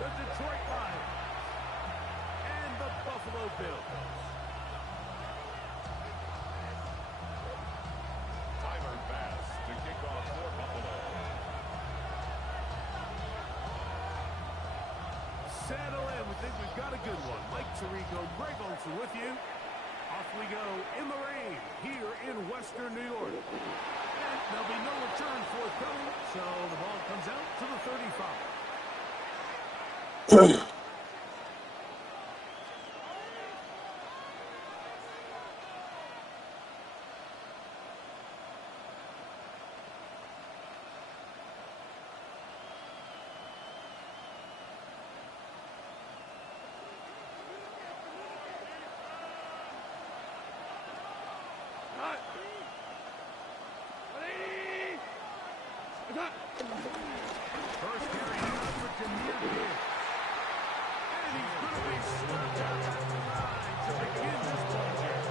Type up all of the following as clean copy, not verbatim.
the Detroit Lions, and the Buffalo Bills. To kick off for Buffalo. Settle in. We think we've got a good one. Mike Tirico, Greg Olson with you. Off we go in the rain here in Western New York. And there'll be no return forthcoming, so the ball comes out to the 35. First carry out for Demir Gibbs. And he's going to be stopped out at the line to begin this ball game.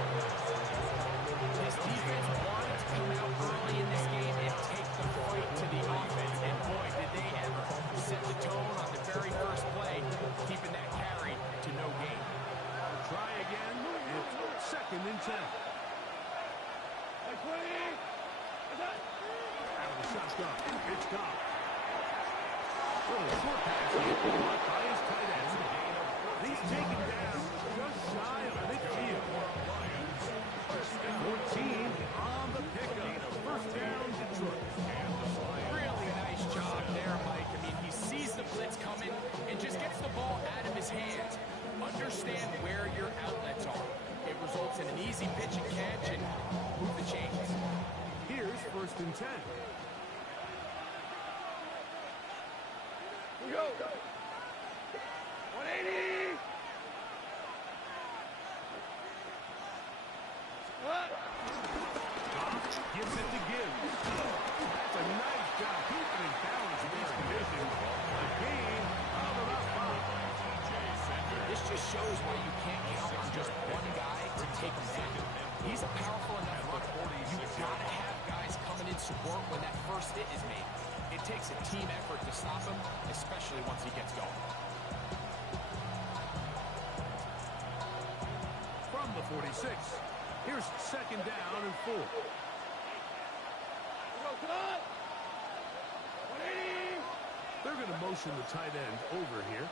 This defense wanted to come out early in this game and take the fight to the offense. And boy, did they ever set the tone on the very first play, keeping that carry to no gain. Try again. It's 2nd and 10. Out of the shotgun. It's gone. Little short pass blocked by his tight end. He's taken down just shy of midfield. 14 on the pickup. First down, Detroit. Really nice job there, Mike. I mean, he sees the blitz coming and just gets the ball out of his hands. Understand where your outlets are. It results in an easy pitch and catch and move the chains. Here's 1st and 10. We go. 180. Gives it to Gibbs. That's a nice job keeping his balance in these conditions. A gain of about 5. This just shows why you can't count on just one guy to take him down. He's a powerful enough runner. You've got to have guys coming in support when that first hit is made. It takes a team effort to stop him, especially once he gets going. From the 46, here's 2nd down and 4. They're going to motion the tight end over here.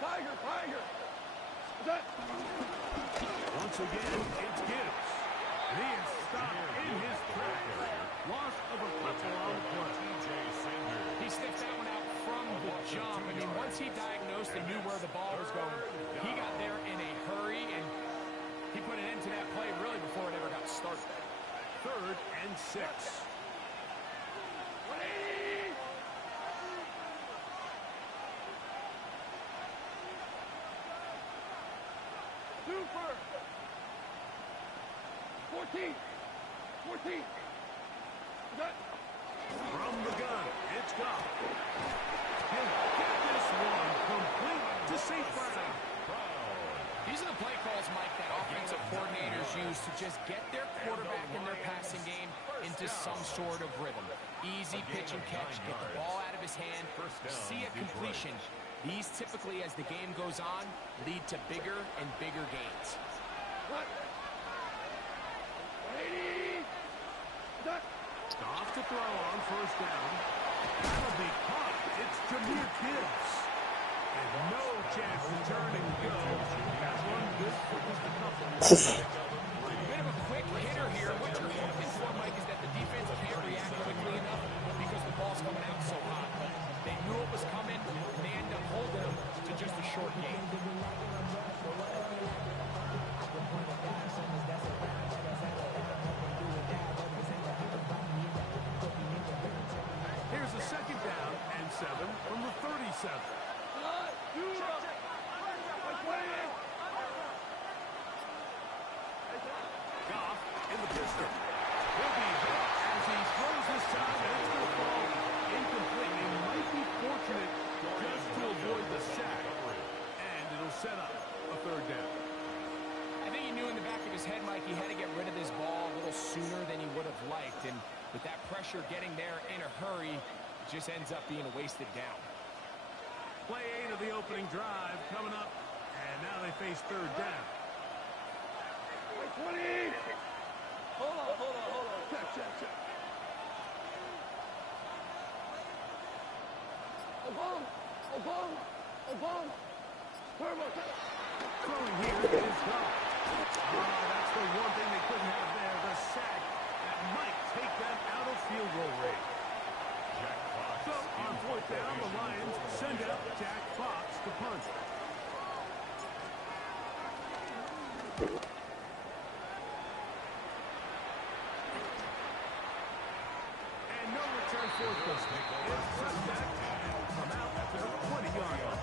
Tiger. Once again, it's Gibbs. And he is stopped in his tracks. Loss of a couple on the play. He sniffed that one out from the jump. I mean, once he diagnosed and knew where the ball was going, he got there in a hurry, and he put an end to that play really before it ever got started. 3rd and 6. 180. Super. 14. From the gun, it's gone. And get this one complete to St. Brown. These are the play calls, Mike, that offensive coordinators use to just get their quarterback and their passing game into some sort of rhythm. Easy pitch and catch, get the ball out of his hand, see a completion. These typically, as the game goes on, lead to bigger and bigger gains. Off to throw on 1st down. That'll be caught. It's Demir Gibbs. And no chance to turn and go. That one good for just a couple. Bit of a quick hitter here. What you're hoping for, Mike, is that the defense can't react quickly enough because the ball's coming out so hot. But they knew it was coming, and they end up holding them to just a short game. Here's a 2nd down and 7 from the 37. Goff in the pistol. He'll be hit as he throws this time, and it's going to fall incomplete. He might be fortunate just to avoid the sack, and it'll set up a 3rd down. I think he knew in the back of his head, Mike, he had to get rid of this ball a little sooner than he would have liked. And with that pressure getting there in a hurry, it just ends up being a wasted down. Play 8 of the opening drive coming up, and now they face third down. 20. Hold on. Check. Obama. Turbo. Throwing here is gone. That's the one thing they couldn't have there, the sack that might take them out of field goal range. So on fourth down, the Lions send out Jack Fox to punt. And no return fourth down. It's set back and will come out after the 20-yard line.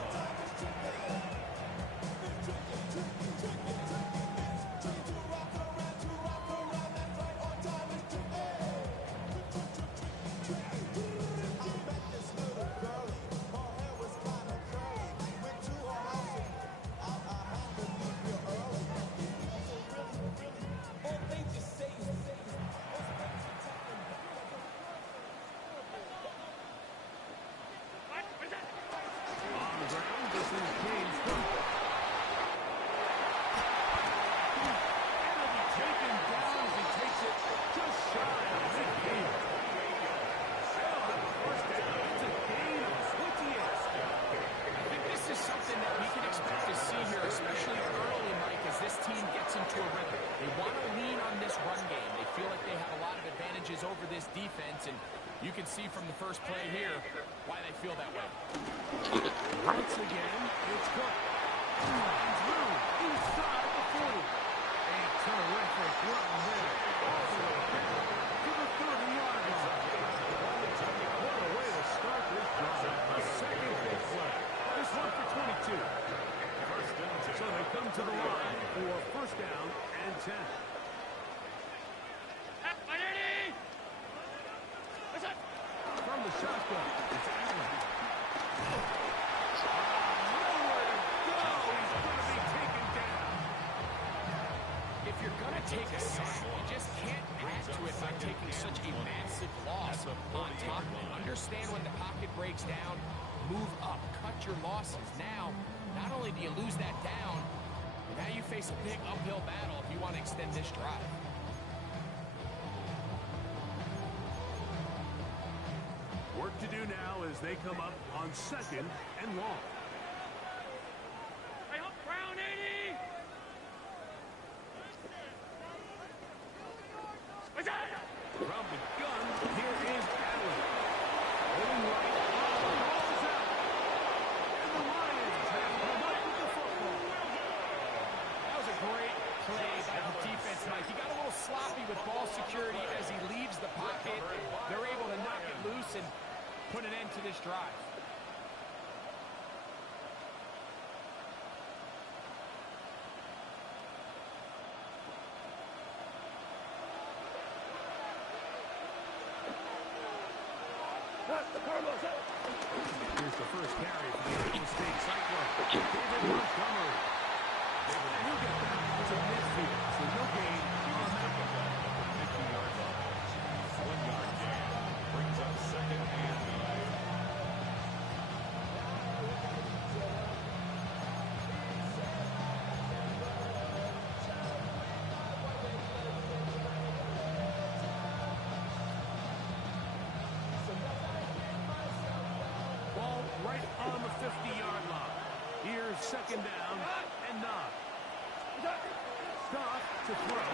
Over this defense, and you can see from the first play here why they feel that way. Once again, it's good. Through inside the 40. A terrific run there. All the way down to the 30-yard line. What a way to start this drive. A second big play. This one for 22. So they come to the line for first down and 10. From the shotgun, it's Allen. Nowhere to go. He's going to be taken down. If you're going to take a sack, you just can't add to it by taking such a massive loss on top of it. Understand when the pocket breaks down, move up, cut your losses. Now, not only do you lose that down, but now you face a big uphill battle if you want to extend this drive. Work to do now as they come up on second and long. Brown 80. From the gun, here is Allen. Holding right, the ball is out. And the Lions have come up with the football. That was a great play by the defense, Mike. He got a little sloppy with ball security as he leaves the pocket. They're able to knock it loose and put an end to this drive. Here's the first carry for the Oklahoma State Cyclone. David Montgomery. And he'll get back to midfield. So no gain on that one. 50-yard line. 1-yard gain. Brings up second and 9. Ball right on the 50-yard line. Here's second down and 9. Stop to throw.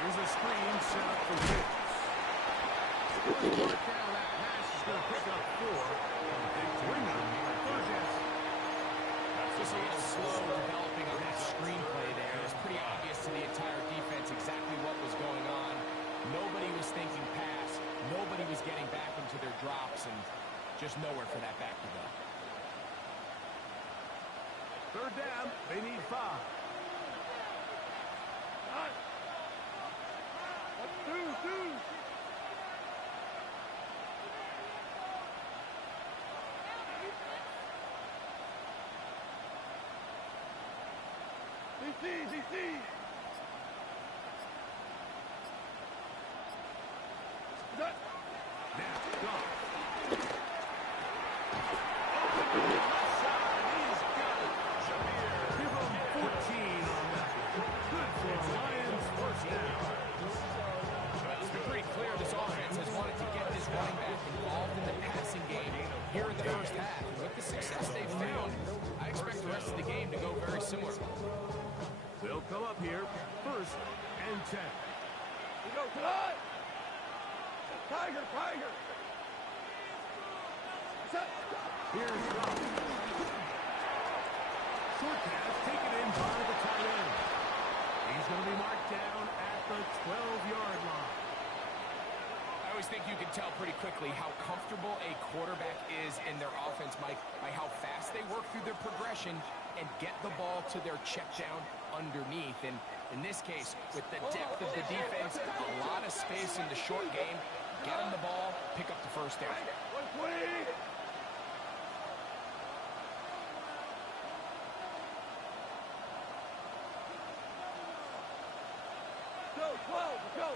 Here's a screen set up for Diggs. Down that pass is going to pick up 4. And bring them third down. Just a little slow developing on that screenplay there. It was pretty obvious to the entire defense exactly what was going on. Nobody was thinking pass. Nobody was getting back into their drops, and just nowhere for that back to go. Third down, they need 5. Two. DC. Now, go. here in the first half. And with the success they've found, I expect the rest of the game to go very similar. They'll come up here, 1st and 10. We go tonight. Tiger, Tiger. Set. Here's Rob. Short pass taken in by the tight end. He's going to be marked down at the 12-yard line. I always think you can tell pretty quickly how comfortable a quarterback is in their offense, Mike, by how fast they work through their progression and get the ball to their check down underneath. And in this case, with the depth of the defense, a lot of space in the short game, get them the ball, pick up the first down. 120. Go, 12, go.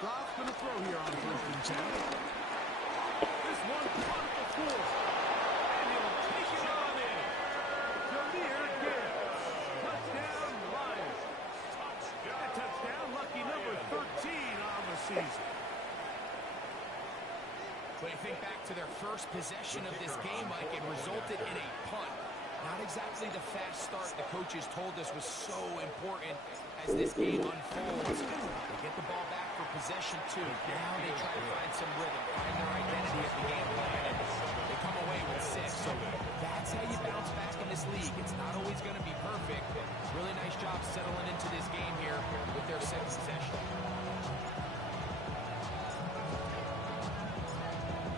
Goff's going to throw here on 1st and 10. This one caught at the 4. And he'll take it on in. Jameer Gibbs. Touchdown, Lions. That touchdown, lucky number 13 on the season. When you think back to their first possession of this game, Mike, it resulted in a punt. Not exactly the fast start the coaches told us was so important as this game unfolds. They get the ball back for possession 2. Now they try to find some rhythm, find their identity at the game plan, and they come away with 6. So that's how you bounce back in this league. It's not always going to be perfect. Really nice job settling into this game here with their 2nd possession.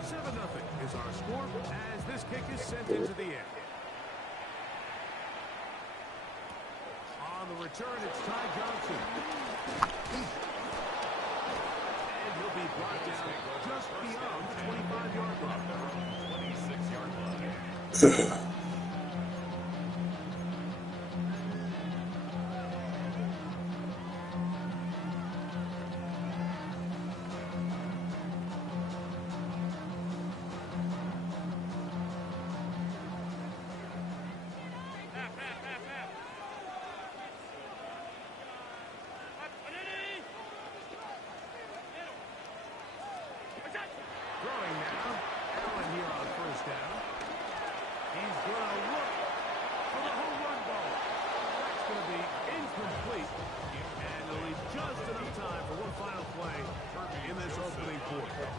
7-0 is our score as this kick is sent into the air. On the return, it's Ty Johnson. And he'll be brought down just beyond the 25-yard line. 26-yard line. Throwing now. Allen here on 1st down. He's going to look for the home run ball. That's going to be incomplete. And they'll leave just enough time for one final play in this opening quarter.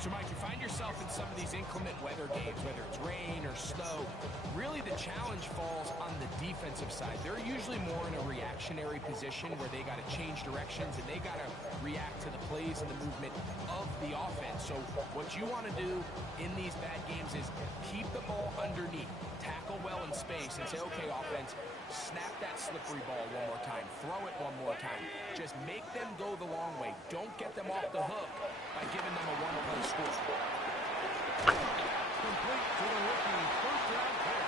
So, Mike, you find yourself in some of these inclement weather games, whether it's rain or snow. Really, the challenge falls on the defensive side. They're usually more in a reactionary position where they got to change directions and they got to react to the plays and the movement of the offense. So what you want to do in these bad games is keep the ball underneath, tackle well in space, and say, okay, offense, snap that slippery ball one more time, throw it one more time. Just make them go the long way. Don't get them off the hook by giving them a one-play score. Complete to the rookie first-round pick.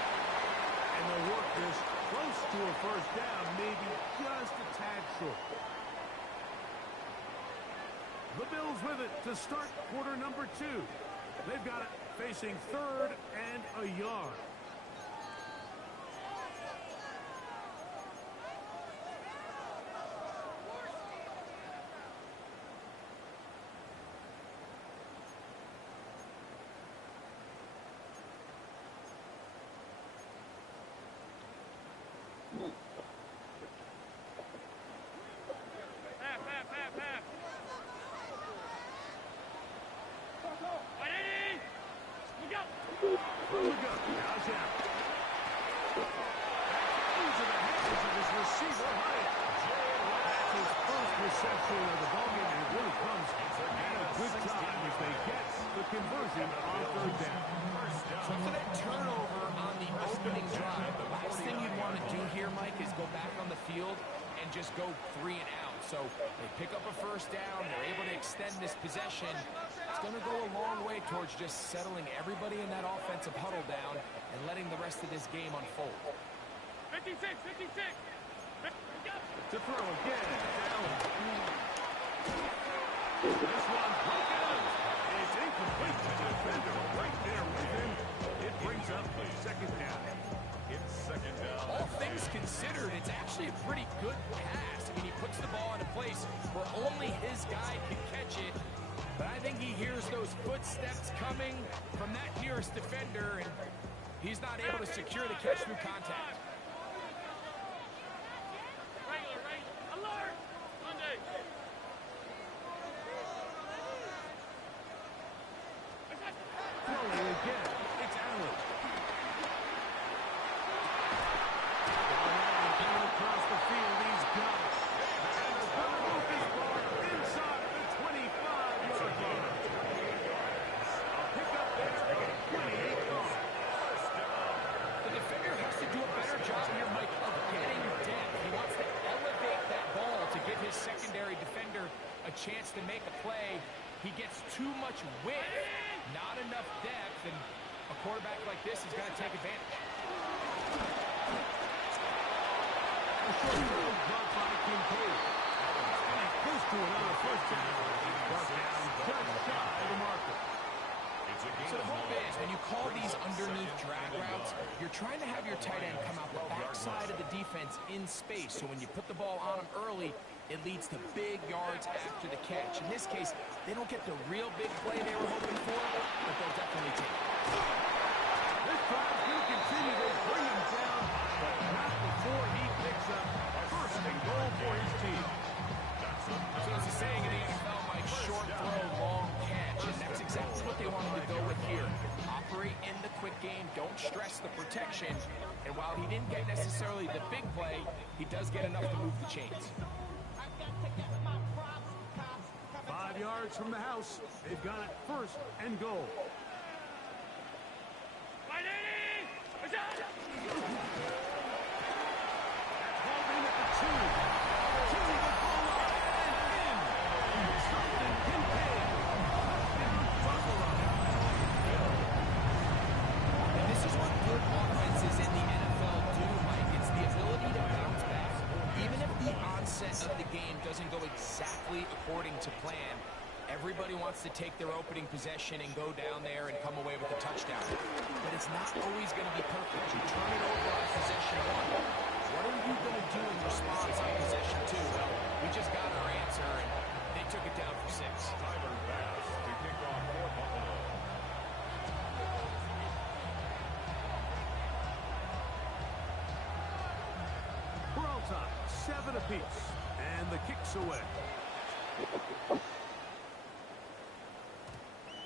And they'll work this close to a 1st down, maybe just a tad short. The Bills with it to start quarter number 2. They've got it facing 3rd and a yard. Reception of the ball game, and it really comes at a good time as they get the conversion on 3rd down. So for that turnover on the opening drive, the last thing you'd want to do here, Mike, is go back on the field and just go 3 and out. So they pick up a 1st down, they're able to extend this possession. It's going to go a long way towards just settling everybody in that offensive huddle down and letting the rest of this game unfold. 56, 56. To throw again, Allen. This one broken. It's incomplete. The defender right there with him. It brings up the 2nd down. It's 2nd down. All things considered, it's actually a pretty good pass. I mean, he puts the ball in a place where only his guy can catch it. But I think he hears There's footsteps coming from that nearest defender, and he's not able to secure the catch through contact. Alert! Monday! Throwing again. It's Allen. Down across the field, he's got it. And they're going to move this ball inside the 25-yard line. A pickup there of 28 yards. The defender has to do a better job here, Mike, of getting depth. He wants to elevate that ball to give his secondary defender a chance to make a play. He gets too much width, not enough depth, and a quarterback like this is going to take advantage. A short throw brought by Kincaid. And he's close to another first down. Brought down just shy of the marker. So the hope is, when you call these underneath drag routes, you're trying to have your tight end come out the backside of the defense in space. So when you put the ball on him early, it leads to big yards after the catch. In this case, they don't get the real big play they were hoping for, but they'll definitely take it. This drive's going to continue. They bring him down, but not before he picks up first and goal for his team. So there's a saying in the NFL, Mike, short throw, long catch, and that's exactly what they wanted to go with here. Operate in the quick game, don't stress the protection, and while he didn't get necessarily the big play, he does get enough to move the chains. 5 yards from the house. They've got it first and goal. That's hauled in at the 2. To the goal line and in. Justin Kincaid. Touchdown, Buffalo. And this is what good offenses in the NFL do, Mike. It's the ability to bounce back. Even if the onset of the game doesn't go exactly according to plan, everybody wants to take their opening possession and go down there and come away with a touchdown. But it's not always going to be perfect. You turn it over on possession 1. What are you going to do in response on possession 2? Well, we just got our answer, and they took it down for 6. Tyler Bass to kick off for Buffalo. We're all tied, 7 apiece, and the kick's away.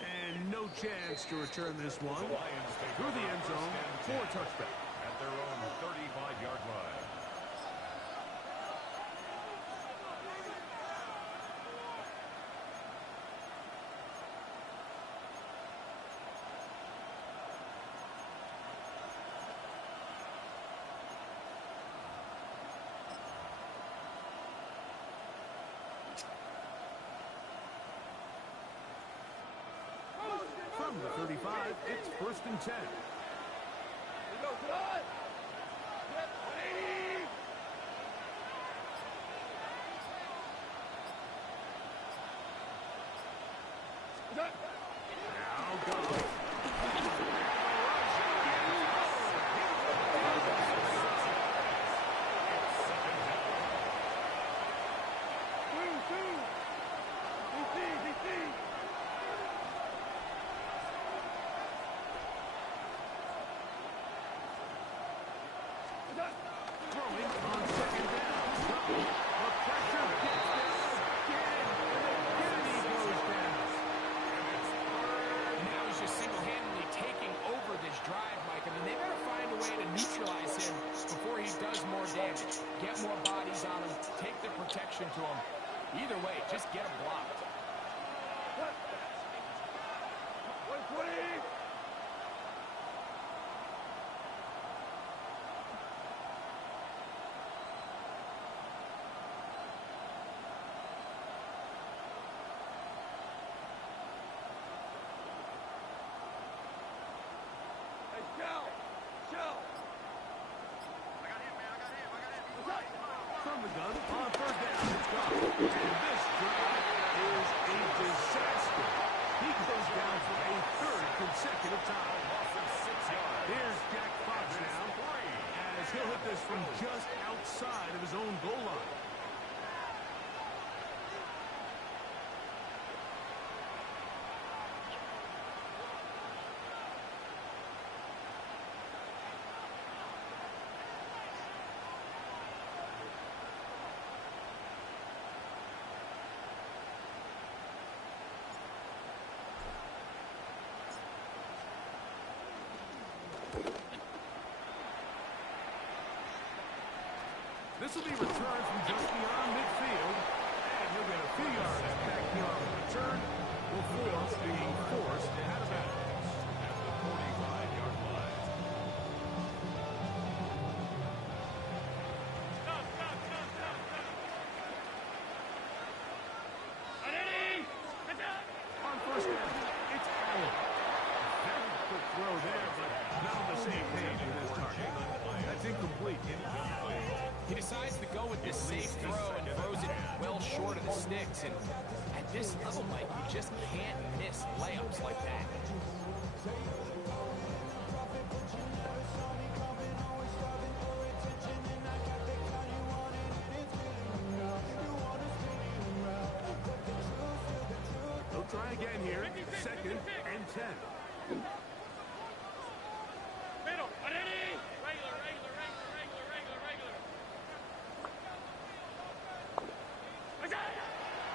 And no chance to return this one through the end zone for a touchback. At their own 35-yard line. From the 35, it's first and 10. Here we go, come on! Yep, 80! Now go. Throwing on second down. The pressure gets there again. And again he goes down. And now he's just single-handedly taking over this drive, Mike. I mean, they better find a way to neutralize him before he does more damage. Get more bodies on him, take the protection to him. Either way, just get him blocked. 120! Hey, Shell! From the gun on third down. It's gone. And this drive is a disaster. He goes down for a third consecutive time. Here's Jack Fox now, as he'll hit this from just outside of his own goal line. This will be returned from just beyond midfield. And he'll get a few yards back here on the return. Will force being forced out of bounds At the 45-yard line. on first down. It's Allen. Very quick throw there, but not on the same page with his target. That's incomplete. He decides to go with this safe throw and throws it well short of the sticks. And at this level, Mike, you just can't miss layups like that. They'll try again here. Second and 10.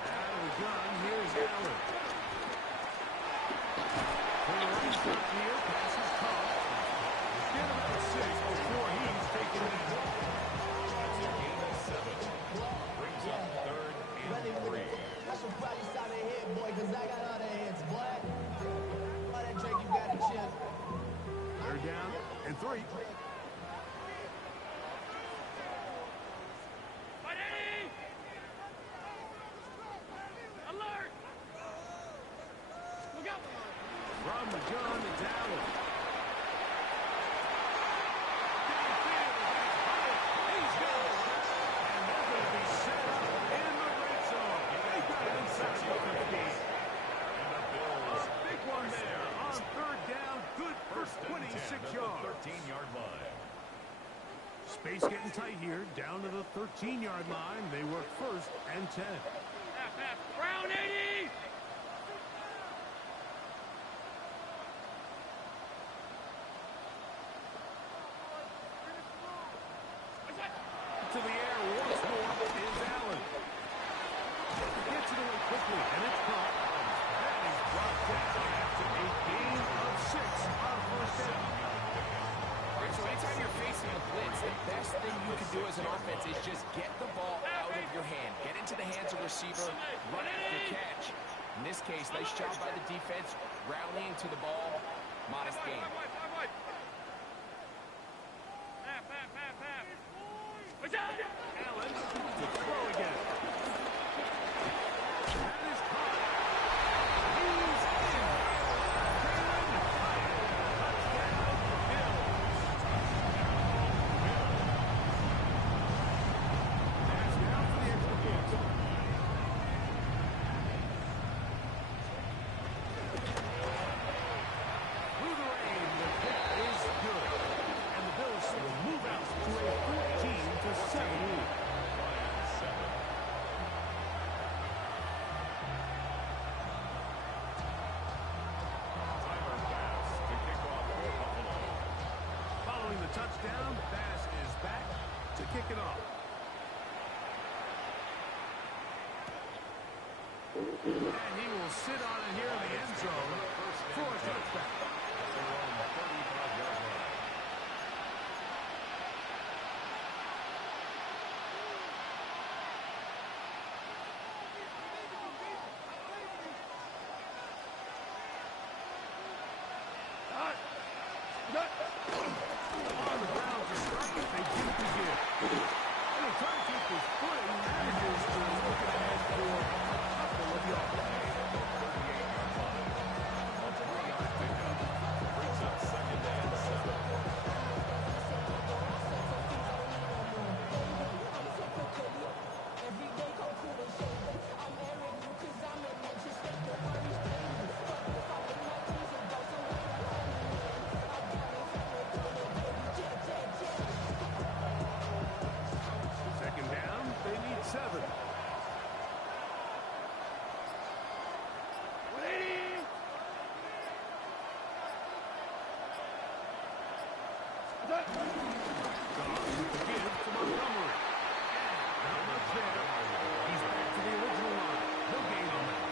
Out of the gun, here's Allen. For the run stop here, pass is caught. Get about 6 before he's taken in. That's a gain of 7. Brings up 3rd and 3. I should probably stop their head, boy, because I got other heads, boy. Why that Drake, you got a chip? They're down and 3. From the gun, it's Allen. Downfield, that's Hyatt. He's got it. And they're going to be set up in the red zone. They got it inside the 15. And the Bills. A big one there on 3rd down. Good for 26 yards. 13-yard line. Space getting tight here. Down to the 13-yard line. They work 1st and 10. Brown 80! To the air once more is Allen. Gets it away quickly, and it's caught. That is brought down after a gain of 6 on 1st down. All right, so anytime you're facing a blitz, the best thing you can do as an offense is just get the ball out of your hand. Get into the hands of the receiver, run after catch. In this case, nice job by the defense, rallying to the ball. Modest gain. Allen to throw again. That is caught. He's in. Jalen Hyatt. Touchdown, Bills. That's down for the extra point. Through the rain, the kick is good. And the Bills will move out to a 14-7 lead. Tyler Bass to kick off for Buffalo. Following the touchdown, Bass is back to kick it off. And he will sit on it here in the end zone for a touchback. At their own 35-yard line. On the ground to start, but they didn't begin. And the trying to keep his footing, manages to look ahead for a couple of yards. 38-yard line. A 3-yard pickup. Brings up 2nd and 7. Second down, they need 7. Goff with the give to Montgomery. And not much there. He's back to the original line. No gain on that.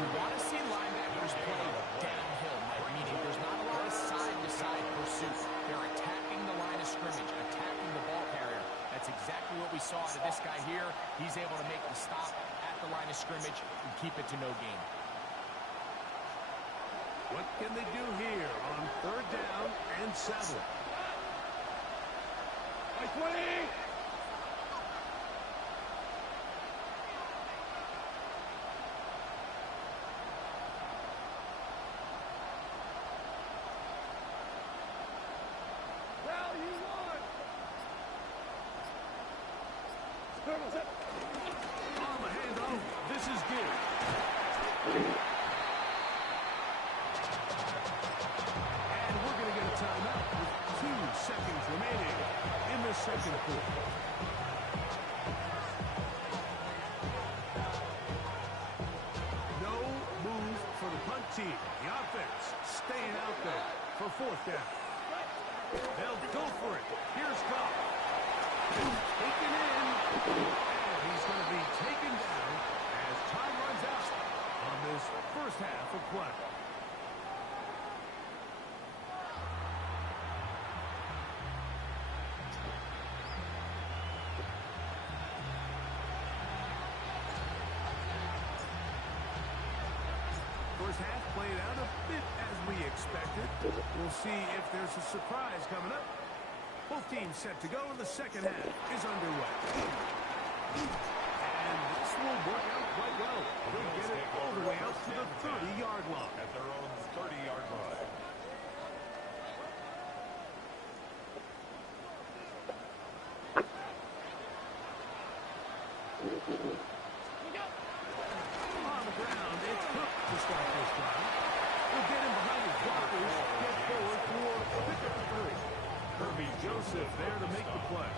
You want to see linebackers play downhill, Mike, meaning there's not a lot of side-to-side pursuit. They're attacking the line of scrimmage, attacking the ball carrier. That's exactly saw out of this guy here. He's able to make the stop at the line of scrimmage and keep it to no gain. What can they do here on 3rd down and 7? By 20! Well, you won! On the handoff, this is good. And we're going to get a timeout with 2 seconds remaining in the second quarter. No move for the punt team. The offense staying out there for 4th down. They'll go for it. Here's Goff. Taken in. And he's going to be taken down as time runs out on this first half of play. First half played out a bit as we expected. We'll see if there's a surprise coming up. Both teams set to go, and the second half is underway. And this will work out quite well. They'll get it all the way out to the 30-yard line. At their own 30-yard line. On the ground, it's Cook to start this drive. We'll get him behind his blockers, get forward for a pickup of 3. Kirby Joseph there to make the play.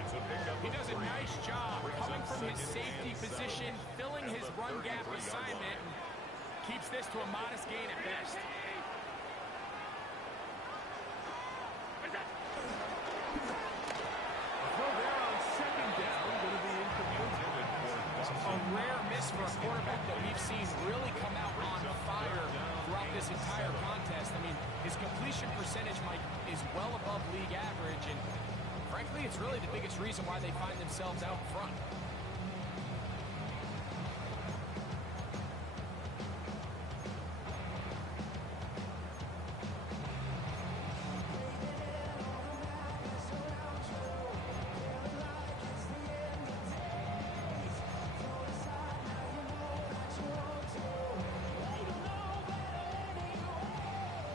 It's a pickup. He does a nice job coming from his safety position, filling his run gap assignment, and keeps this to a modest gain at best. A throw there on 2nd down, going to be incomplete. A rare miss for a quarterback that we've seen really come out on fire throughout this entire contest. I mean, his completion percentage, Mike, is well above league average, and frankly, it's really the biggest reason why they find themselves out front.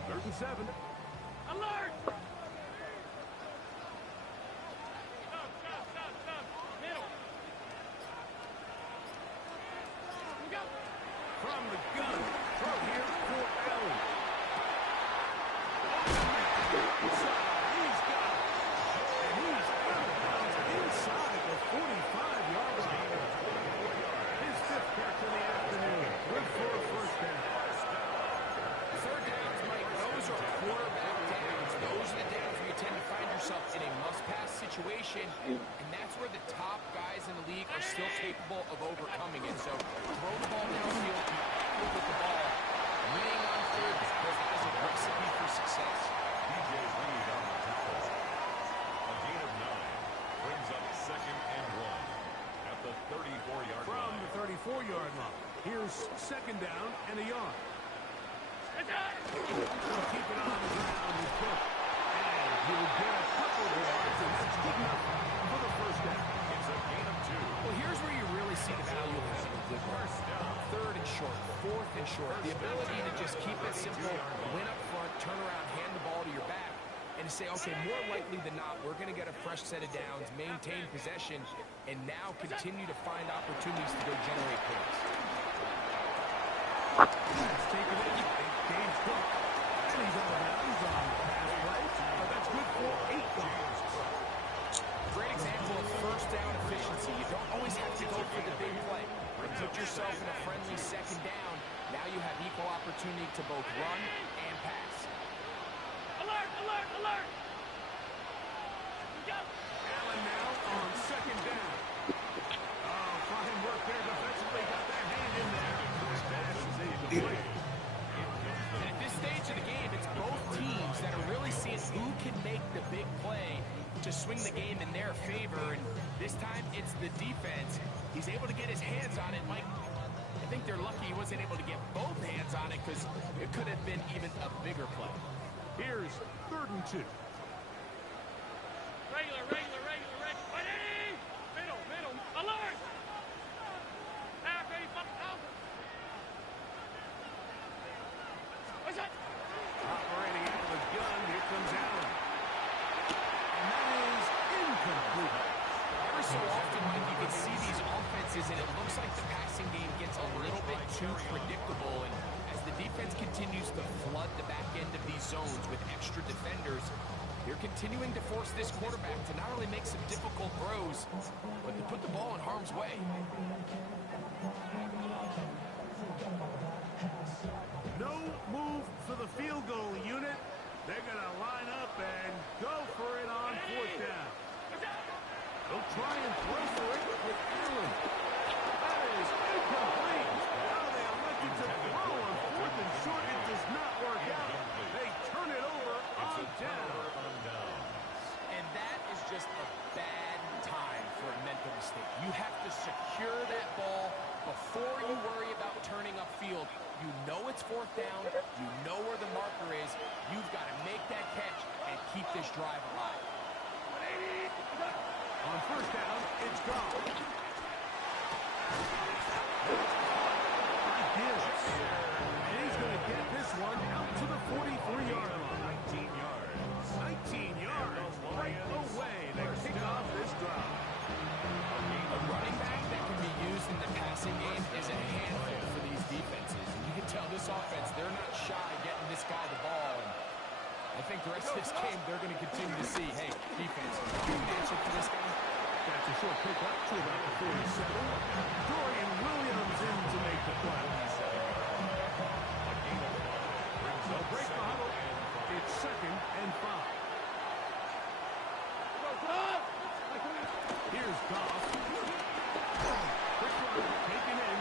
Third and 7. Alert! Stop. Middle. Go. From the gun, throw here for Allen. He's got it. And he's out of bounds inside the 45-yard line. His 5th catch of the afternoon. Good for a first down. 3rd downs, Mike, those are quarterback downs. Those are the downs where you tend to find yourself in a must-pass situation, and that's where the top guys in the league are still capable of overcoming it. So throw the ball downfield, move with the ball. Winning on 3rd because that is a recipe for success. DJ Reed on the tackle. A gain of 9 brings up 2nd and 1 at the 34-yard From line. the 34-yard line. Here's 2nd down and a yard. He'll keep it on the ground with Cook. And he'll get a couple of yards, and that's good enough for the first down. It's a gain of 2. Well, here's where you really see the value of having a good run. 3rd and short, 4th and short. The ability to just keep it simple, win up front, turn around, hand the ball to your back, and to say, okay, more likely than not, we're going to get a fresh set of downs, maintain possession, and now continue to find opportunities to go generate points. That's taken in. James Cook. And he's on the bounds on the pass play. That's good for 8 yards. Great example of first down efficiency. You don't always have to go for the big play. But put yourself in a friendly 2nd down. Now you have equal opportunity to both run and pass. Alert! Allen now on 2nd down. Oh, fine work there defensively. Got that hand in there. This pass is incomplete. And at this stage of the game, it's both teams that are really seeing who can make the big play to swing the game in their favor. And This time, it's the defense. He's able to get his hands on it. Mike, I think they're lucky he wasn't able to get both hands on it because it could have been even a bigger play. Here's 3rd and 2. Regular. Ready? Middle. Alert! Half 85,000. What's that? Operating out of the gun. Here comes Allen. And that is incomplete. Ever so often, Mike, you can see these offenses, and it looks like the passing game gets a little bit too predictable. And as the defense continues to flood the back end of these zones with extra defenders, they're continuing to force this quarterback to not only make some difficult throws, but to put the ball in harm's way. No move for the field goal unit. They're going to line up and go for it on 4th down. They'll try and throw for it with Allen. That is incomplete. Now they elected to throw on 4th and short. It does not work out. They turn it over on down. And that is just a bad time for a mental mistake. You have to secure that ball before you worry about turning upfield. You know it's 4th down. You know where the marker is. You've got to make that catch and keep this drive alive. On 1st down, it's gone. And he's going to get this one out to the 43-yard line. 19 yards. 19 yards right away to kick off this drive. A running back that can be used in the passing game is a handful for these defenses. And you can tell this offense, they're not shy getting this guy the ball. And I think the rest of this game, they're going to continue to see, hey, defense, you can answer to this guy. That's a short pickup to about the 47. Dorian Williams in to make the play. So break the huddle. It's 2nd and 5. Here's Goff. Quick run, taken in.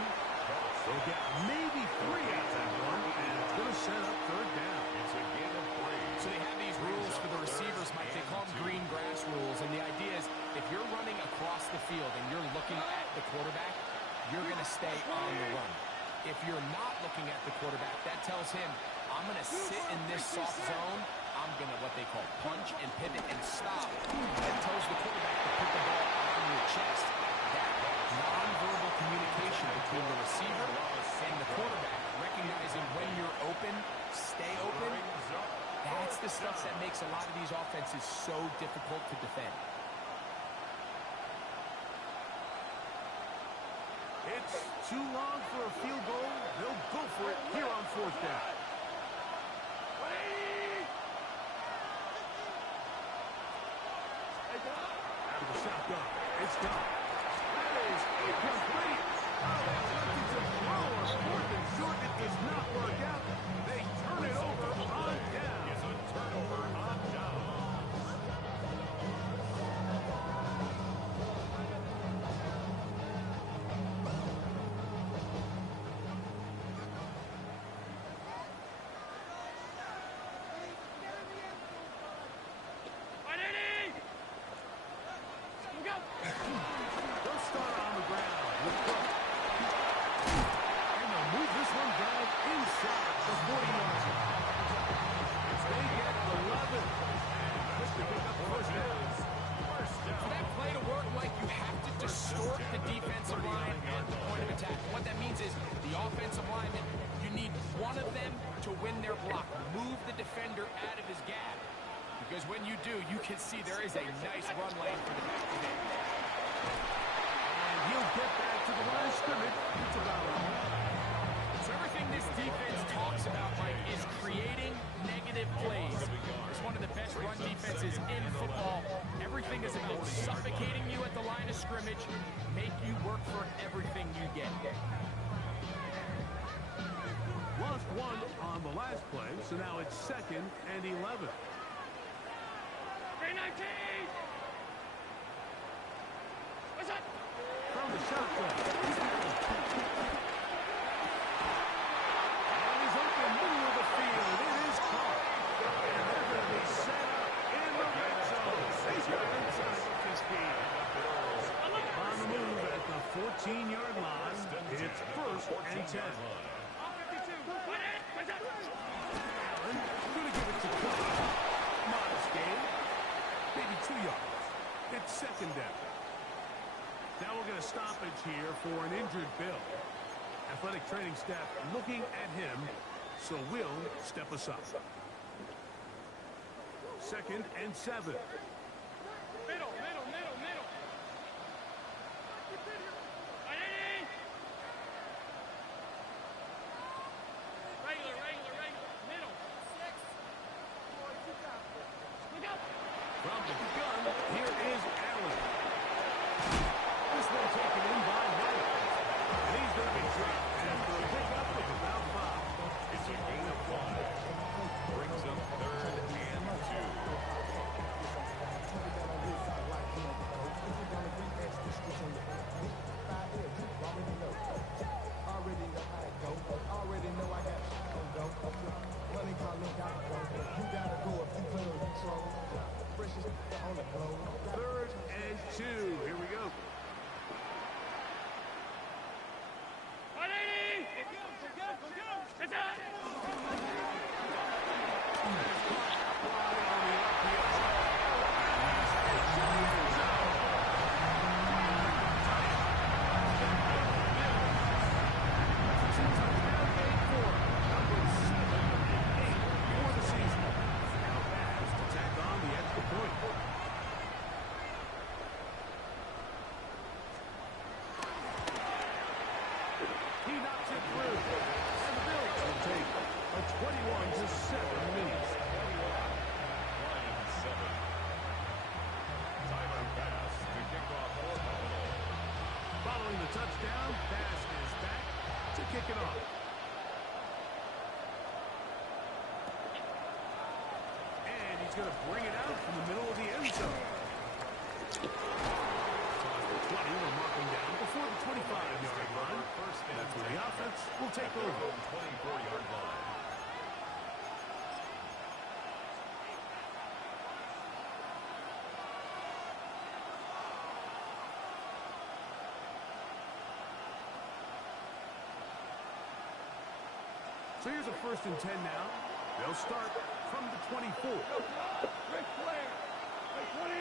They'll get maybe 3 out that one, and it's going to set up 3rd down. It's a gain of 3. So they have these rules for the receivers, Mike. They call them green grass rules. And the idea is if you're running across the field and you're looking at the quarterback, you're going to stay on the run. If you're not looking at the quarterback, that tells him, I'm going to sit in this soft zone. I'm going to what they call punch and pivot and stop. That tells the quarterback to put the ball on your chest. That nonverbal communication between the receiver and the quarterback, recognizing when you're open, stay open, that's the stuff that makes a lot of these offenses so difficult to defend. It's too long for a field goal. They'll go for it here on 4th down. Out of the shotgun. It's gone. That is incomplete. Oh, they attempted to throw on 4th and short. It does not work out. They turn it over on down. It's a turnover on down. They'll start on the ground with Cook. And they'll move this one down inside the 40-yard line. They get 11. And quick to pick up the 1st down. For that play to work, Mike, you have to distort the defensive line at the point of attack. What that means is the offensive lineman, you need one of them to win their block. Move the defender out of his gap. Because when you do, you can see there is a nice run lane for the back of it. And he'll get back to the line of scrimmage. It's about right. So everything this defense talks about, Mike, is creating negative plays. It's one of the best run defenses in football. Everything is about suffocating you at the line of scrimmage, make you work for everything you get. Lost one on the last play, so now it's 2nd and 11. 319! What's up? From the shotgun. And he's open middle of the field. It is caught. And they're going to be set up in the red zone. He's got inside of this game. for an injured Bill. Athletic training staff looking at him, so will step aside. 2nd and 7. Middle. Regular. Middle. 6. 4, 2 down. Look out. From the gun, here is Allen. This one taken in by White. And he's going to be dropped after a pickup of about 5. It's a gain of 5. Brings up 3rd and 2. Third and 2. Here we go. 180. It's out. He knocks it through. And the Bills will take a 21-7 lead. 21-7. Tyler Bass to kick off for Buffalo. Following the touchdown, Bass is back to kick it off. And he's going to bring it out from the middle of the end zone. 20 will mark him down before the 25-yard line. That's where the offense will take over. 24-yard line. So here's a 1st and 10 now. They'll start from the 24. Rick Flair. 20.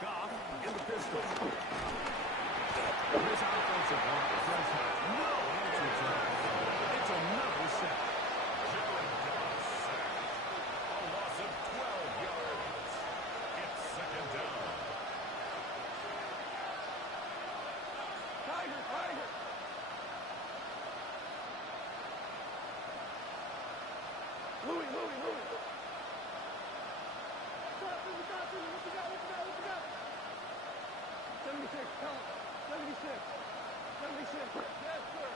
Goff in the pistol. This offensive line does have no answer drive. It's another sack. Jared Goff sacked. A loss of 12 yards. It's 2nd down. Tiger. Louis. Stop, what you got? 76, tell him. 76. Yes, sir.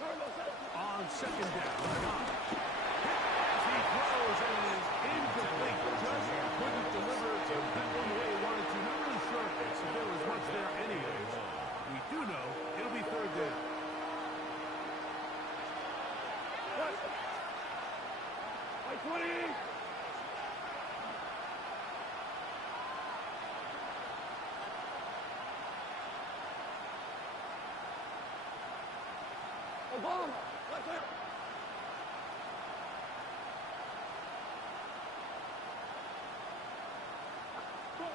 Carlos, On 2nd down, Goff. As he throws, and it is incomplete. Just couldn't deliver that one the way he wanted to. Not really sure if there was much there anyways. We do know it'll be 3rd down. By 20. Obama. Right there.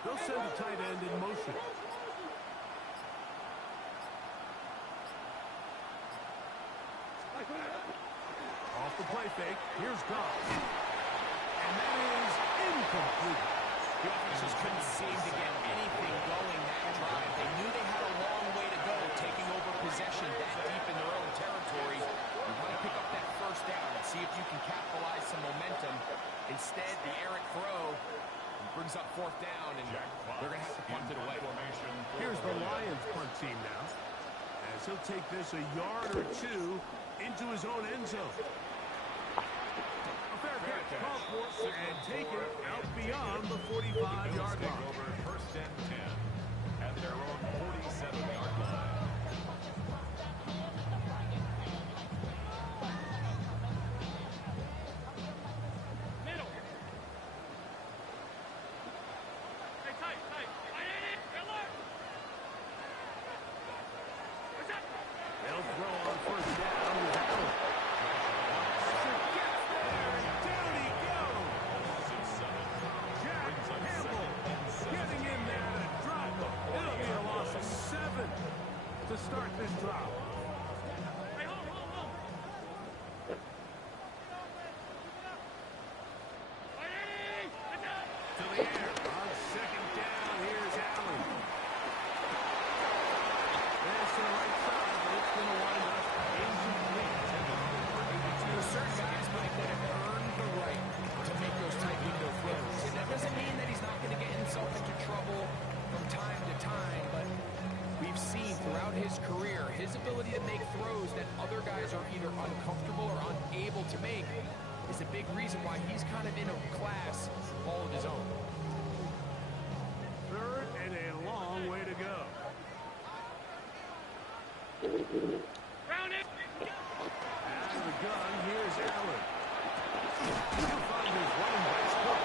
They'll send the tight end in motion. Off the play fake, here's Goff. And that is incomplete. The offense just couldn't seem to get anything going that drive. They knew they had a long way to go, taking over possession that deep in their own territory. You want to pick up that 1st down and see if you can capitalize some momentum. Instead, the errant throw brings up 4th down, and they're going to have to punt it away. Here's the Lions punt team now, as he'll take this a yard or 2 into his own end zone. A fair catch, call for, and take it out beyond the 45-yard line. Over 1st and 10 at their own 47-yard line. Middle. Hey, tight. They'll throw on 1st down with Allen. Pressure gets there, and down he goes. Jack Campbell getting in there his ability to make throws that other guys are either uncomfortable or unable to make is a big reason why he's kind of in a class all of his own. Third and a long way to go. Round it. Out of the gun, here's Allen. He'll find his running back spot.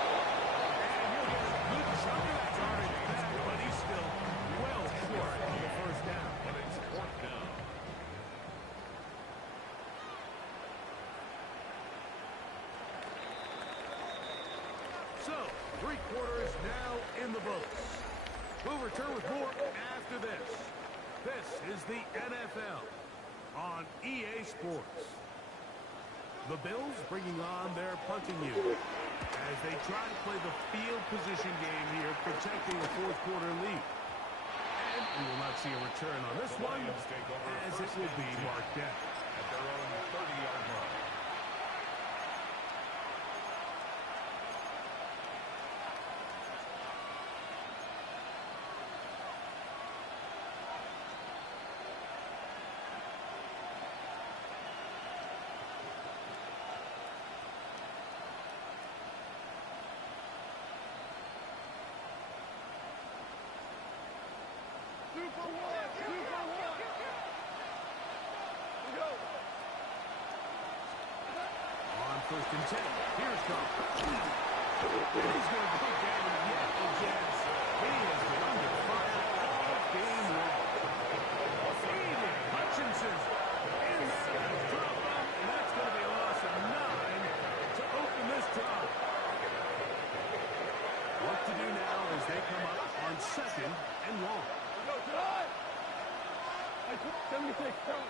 And he'll get a good chunk of that yardage back, but he's still well short of the first down. But it's fourth down. So, 3 quarters now in the books. We'll return with more after this. This is the NFL on EA Sports. The Bills bringing on their punting unit as they try to play the field position game here, protecting a fourth quarter lead. And we will not see a return on this one, as it will be marked down At their own 30-yard line. Super one. Super one. Go. on 1st and 10. Here's Goff. And he's going to put down yet again. He has been under fire all game long. Aiden Hutchinson in there to drop up, and that's going to be a loss of 9 to open this drive. What to do now as they come up on 2nd and long. Go, good. 76. 76.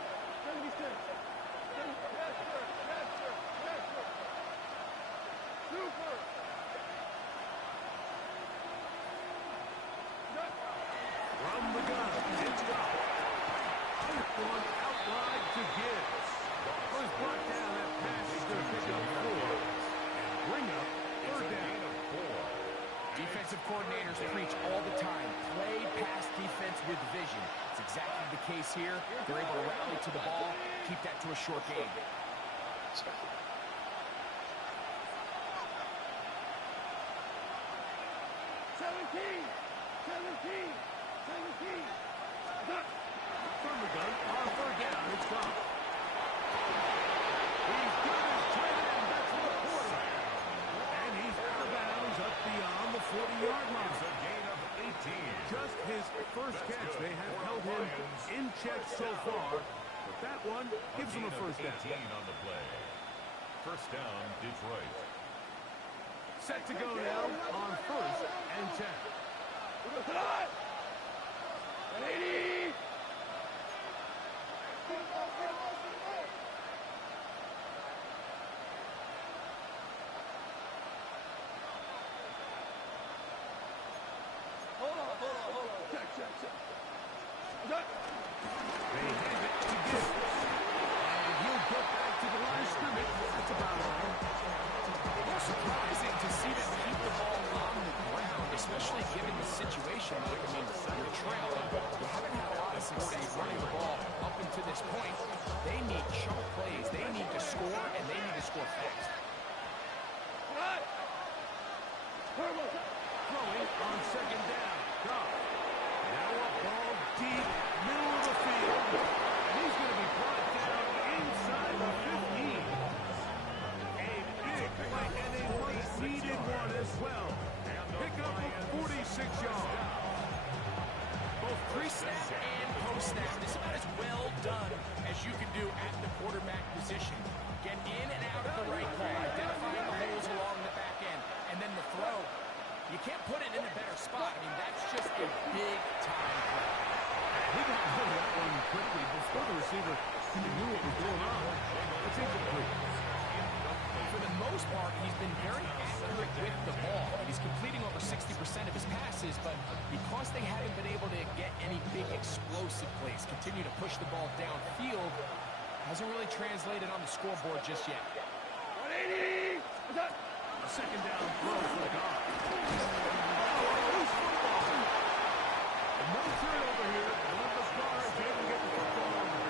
Yes, sir. Yes, sir. Yes, sir. Super. From the gun, it's Goff. One out wide to Gibbs. Was brought down. That pass is going to pick up 4 and bring up 3rd down. Defensive coordinators preach all the time. Play pass defense with vision. It's exactly the case here. They're able to rally to the ball, keep that to a short game. 17. 17. 17. From the gun, on 3rd down, it's Goff. He's got his tight end, that's Laporta. And he's out of bounds up beyond the 40-yard line. It's a gain of 18. Just his first catch. They have held him in check so far, but that one gives him a first down. 18 on the play. First down, Detroit. Set to go now on 1st and 10. 80. Hold on. Check. They hand it to Gibbs. And he'll go back to the line of scrimmage. That's about all. More surprising to see them keep the ball on the ground, especially given the situation. Like, I mean, the trail, they haven't had a lot of success running the ball up until this point. They need chunk plays. They need to score, and they need to score fast. Throwing on 2nd down. Goff. Now a ball deep, middle of the field. And he's going to be brought down inside the 15. A big play and a much-needed one as well. Pick up a 46-yard. Both pre-snap and post-snap, it's about as well done as you can do at the quarterback position. Get in and out of the right call, identifying the holes along the back end, and then the throw. You can't put it in a better spot. I mean, that's just a big-time play. He got rid of that one quickly before the receiver knew what was going on. It's incomplete. For the most part, he's been very accurate with the ball. And he's completing over 60% of his passes, but because they haven't been able to get any big explosive plays, continue to push the ball downfield, hasn't really translated on the scoreboard just yet. 180. A 2nd down throw for Goff. Loose football. No turnover here. Columbus Guards able to get the football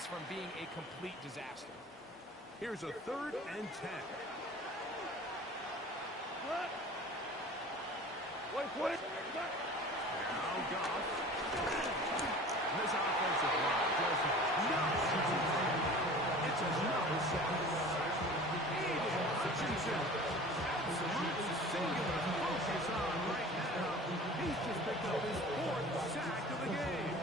this from being a complete disaster. Here's a 3rd and 10. Wait. Now Goff. This offensive line just it's a no sack. Eden Hutchinson. Absolutely singular focus on right now. He's just picked up his 4th sack of the game.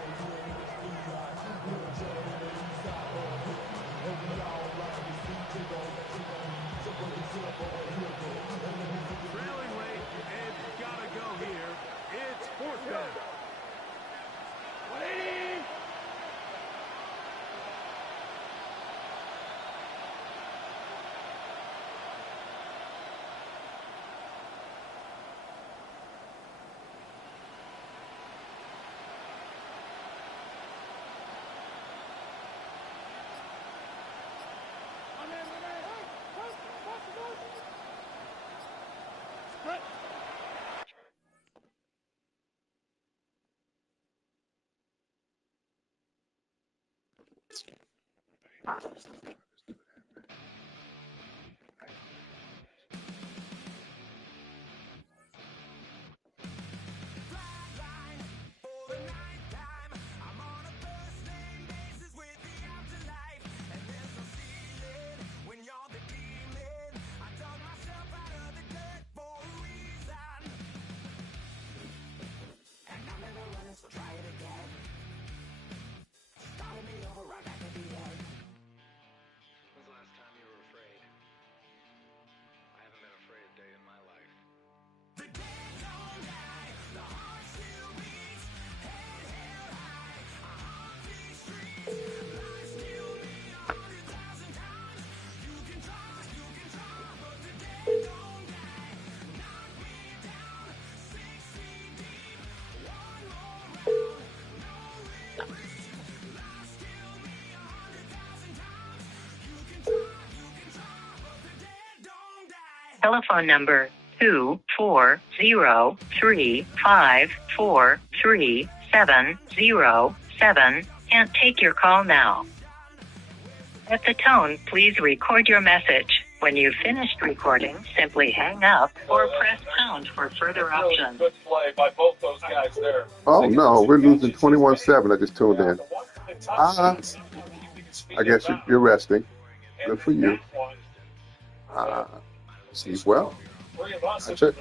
Trailing late, and gotta go here. It's 4th down. 180. Telephone number 24035433707 can't take your call now. At the tone, please record your message. When you've finished recording, simply hang up or press pound for further options. Good play by both those guys there. Oh no, we're losing 21-7. I just tuned in. I guess you're resting. Good for you. Sleep well. I check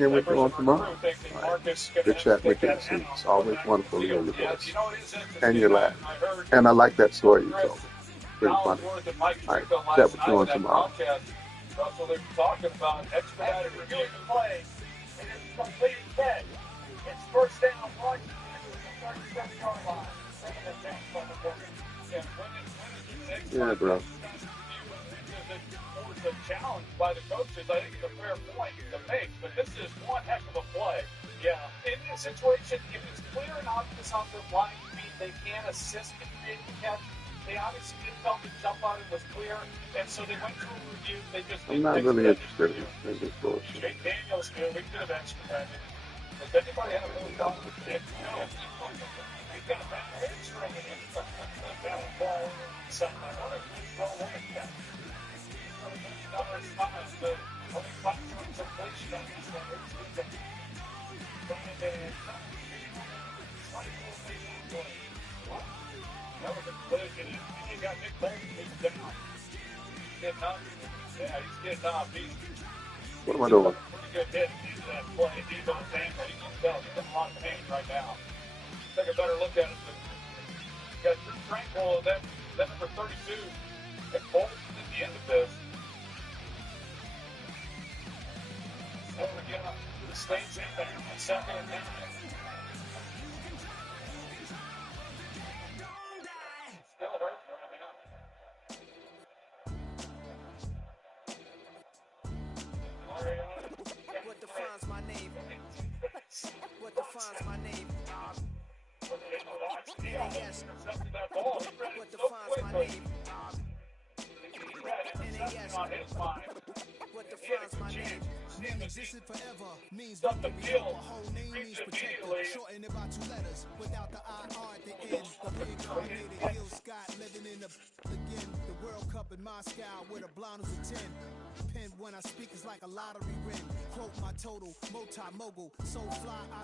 in with you on tomorrow. Good chat with you. It's always wonderful to hear your voice and your laugh. And I like that story you told me. Pretty funny. All right, chat with you on tomorrow. Russell, they're talking about expedited review play. It is completed 10. It's first down, right? It's the 37-yard line. Yeah, bro. The challenge by the coaches, I think it's a fair point to make, but this is one heck of a play. Yeah, in this situation, if it's clear and obvious on their line speed, they can assist in creating the catch. They obviously didn't tell the jump on it was clear, and so they went through a review. They just I'm not really interested in this bullshit. Jake Daniels here, we could have expedited. Does anybody have a really problem with it? No. He's got a bad hamstring in him. That ball, something like that. What am I doing? Pretty good hit into that play. He's on the ankle. You can tell he's in a lot of pain right now. Take a better look at it. You got Drew Tranquil, then number 32, and Bolton at the end of this. So again, the stays in there on 2nd and 9. Still hurts right now. What defines my name? What defines my name? NAS. What defines my name? NAS. What defines my name? name existed forever means stuff the field. Whole name means protector. Shorten it by 2 letters without the IR at the end. The reincarnated Gil Scott living in the again. The World Cup in Moscow with a blonde who's a 10. Pen when I speak is like a lottery win. Quote my total, multi-mogul, so fly I